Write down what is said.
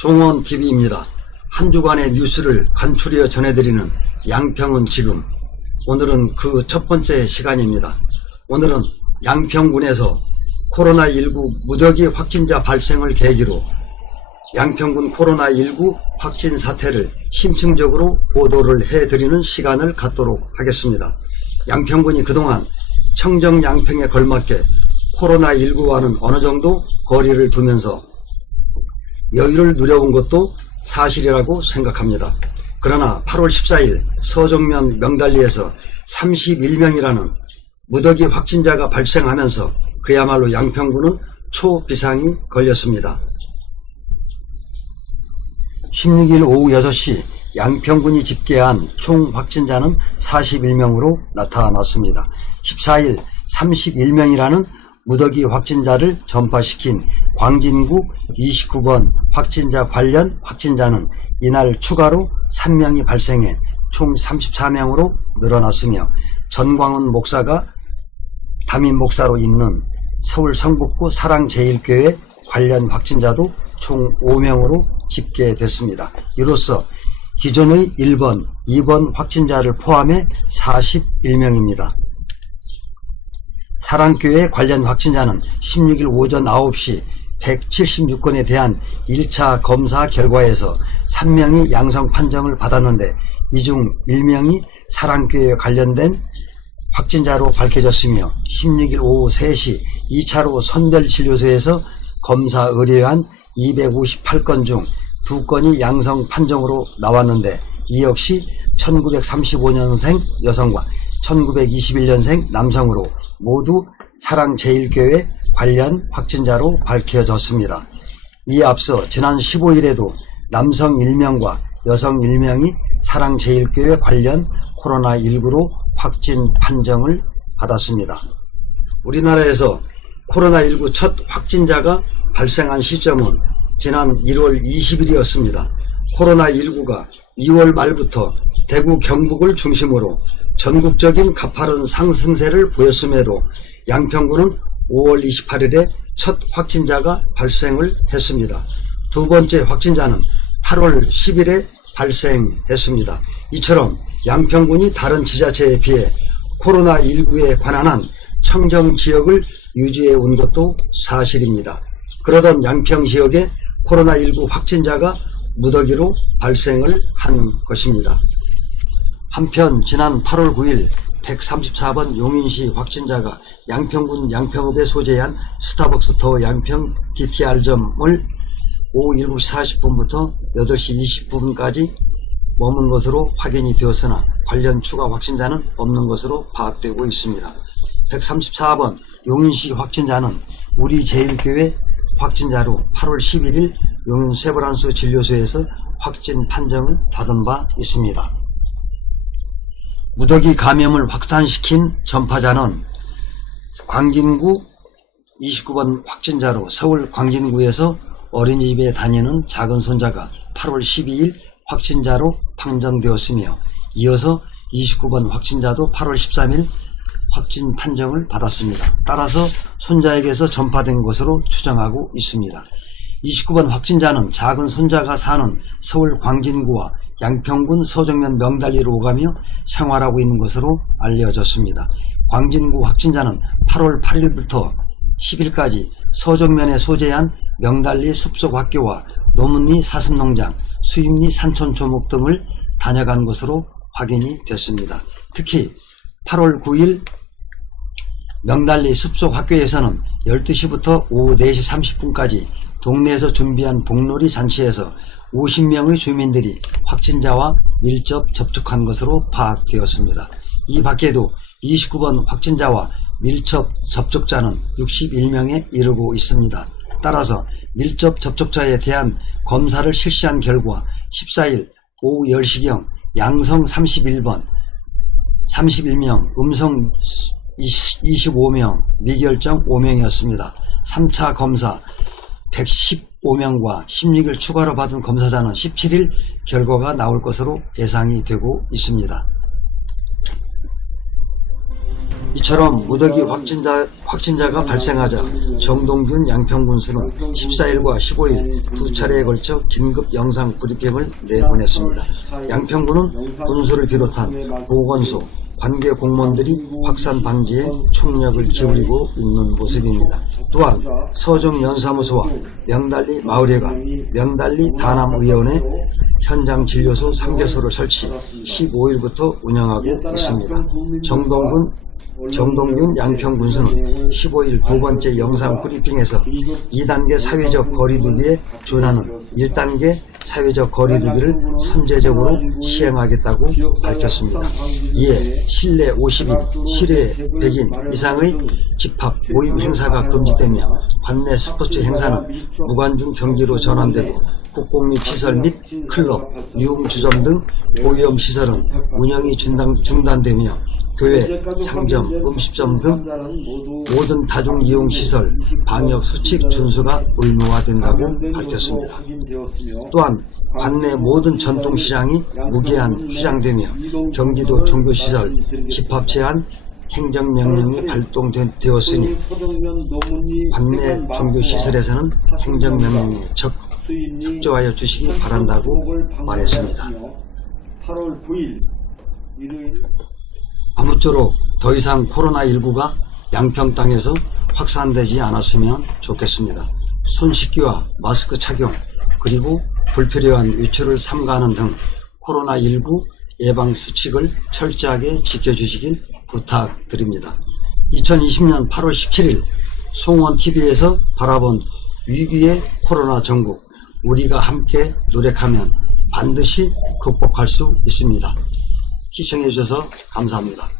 송원TV입니다. 한 주간의 뉴스를 간추려 전해드리는 양평은 지금. 오늘은 그 첫 번째 시간입니다. 오늘은 양평군에서 코로나19 무더기 확진자 발생을 계기로 양평군 코로나19 확진 사태를 심층적으로 보도를 해드리는 시간을 갖도록 하겠습니다. 양평군이 그동안 청정 양평에 걸맞게 코로나19와는 어느 정도 거리를 두면서 여유를 누려온 것도 사실이라고 생각합니다. 그러나 8월 14일 서정면 명달리에서 31명이라는 무더기 확진자가 발생하면서 그야말로 양평군은 초비상이 걸렸습니다. 16일 오후 6시 양평군이 집계한 총 확진자는 41명으로 나타났습니다. 14일 31명이라는 무더기 확진자를 전파시킨 광진구 29번 확진자 관련 확진자는 이날 추가로 3명이 발생해 총 34명으로 늘어났으며 전광훈 목사가 담임 목사로 있는 서울 성북구 사랑제일교회 관련 확진자도 총 5명으로 집계됐습니다. 이로써 기존의 1번, 2번 확진자를 포함해 41명입니다. 사랑교회 관련 확진자는 16일 오전 9시 176건에 대한 1차 검사 결과에서 3명이 양성 판정을 받았는데 이 중 1명이 사랑교회에 관련된 확진자로 밝혀졌으며 16일 오후 3시 2차로 선별진료소에서 검사 의뢰한 258건 중 2건이 양성 판정으로 나왔는데 이 역시 1935년생 여성과 1921년생 남성으로 모두 사랑제일교회 관련 확진자로 밝혀졌습니다. 이에 앞서 지난 15일에도 남성 1명과 여성 1명이 사랑제일교회 관련 코로나19로 확진 판정을 받았습니다. 우리나라에서 코로나19 첫 확진자가 발생한 시점은 지난 1월 20일이었습니다. 코로나19가 2월 말부터 대구 경북을 중심으로 전국적인 가파른 상승세를 보였음에도 양평군은 5월 28일에 첫 확진자가 발생을 했습니다. 두 번째 확진자는 8월 10일에 발생했습니다. 이처럼 양평군이 다른 지자체에 비해 코로나19에 관한 한 청정지역을 유지해 온 것도 사실입니다. 그러던 양평지역에 코로나19 확진자가 무더기로 발생을 한 것입니다. 한편 지난 8월 9일 134번 용인시 확진자가 양평군 양평읍에 소재한 스타벅스 더 양평 DTR점을 오후 7시 40분부터 8시 20분까지 머문 것으로 확인이 되었으나 관련 추가 확진자는 없는 것으로 파악되고 있습니다. 134번 용인시 확진자는 우리제일교회 확진자로 8월 11일 용인 세브란스 진료소에서 확진 판정을 받은 바 있습니다. 무더기 감염을 확산시킨 전파자는 광진구 29번 확진자로 서울 광진구에서 어린이집에 다니는 작은 손자가 8월 12일 확진자로 판정되었으며 이어서 29번 확진자도 8월 13일 확진 판정을 받았습니다. 따라서 손자에게서 전파된 것으로 추정하고 있습니다. 29번 확진자는 작은 손자가 사는 서울 광진구와 양평군 서정면 명달리로 오가며 생활하고 있는 것으로 알려졌습니다. 광진구 확진자는 8월 8일부터 10일까지 서정면에 소재한 명달리 숲속학교와 노문리 사슴농장, 수입리 산천초목 등을 다녀간 것으로 확인이 됐습니다. 특히 8월 9일 명달리 숲속학교에서는 12시부터 오후 4시 30분까지 동네에서 준비한 복놀이 잔치에서 50명의 주민들이 확진자와 밀접 접촉한 것으로 파악되었습니다. 이 밖에도 29번 확진자와 밀접 접촉자는 61명에 이르고 있습니다. 따라서 밀접 접촉자에 대한 검사를 실시한 결과 14일 오후 10시경 양성 31명, 음성 25명, 미결정 5명이었습니다. 3차 검사 115명과 16일 추가로 받은 검사자는 17일 결과가 나올 것으로 예상이 되고 있습니다. 이처럼 무더기 확진자가 발생하자 정동균 양평군수는 14일과 15일 두 차례에 걸쳐 긴급 영상 브리핑을 내보냈습니다. 양평군은 군수를 비롯한 보건소, 관계 공무원들이 확산 방지에 총력을 기울이고 있는 모습입니다. 또한 서정면사무소와 명달리 마을회관, 명달리 다남의원에 현장 진료소 3개소를 설치 15일부터 운영하고 있습니다. 정동균 양평군수는 15일 두 번째 영상 브리핑에서 2단계 사회적 거리두기에 준하는 1단계 사회적 거리두기를 선제적으로 시행하겠다고 밝혔습니다. 이에 실내 50인, 실외 100인 이상의 집합, 모임 행사가 금지되며 관내 스포츠 행사는 무관중 경기로 전환되고 국공립시설 및 클럽, 유흥주점 등 오염시설은 운영이 중단되며 교회, 상점, 음식점 등 모든 다중이용시설 방역수칙 준수가 의무화된다고 밝혔습니다. 또한 관내 모든 전통시장이 무기한 휴장되며 경기도 종교시설 집합 제한 행정명령이 발동되었으니 관내 종교시설에서는 행정명령에 협조하여 주시기 바란다고 말했습니다. 아무쪼록 더 이상 코로나19가 양평 땅에서 확산되지 않았으면 좋겠습니다. 손 씻기와 마스크 착용, 그리고 불필요한 외출을 삼가하는 등 코로나19 예방 수칙을 철저하게 지켜주시길 부탁드립니다. 2020년 8월 17일 송원TV에서 바라본 위기의 코로나 전국, 우리가 함께 노력하면 반드시 극복할 수 있습니다. 시청해 주셔서 감사합니다.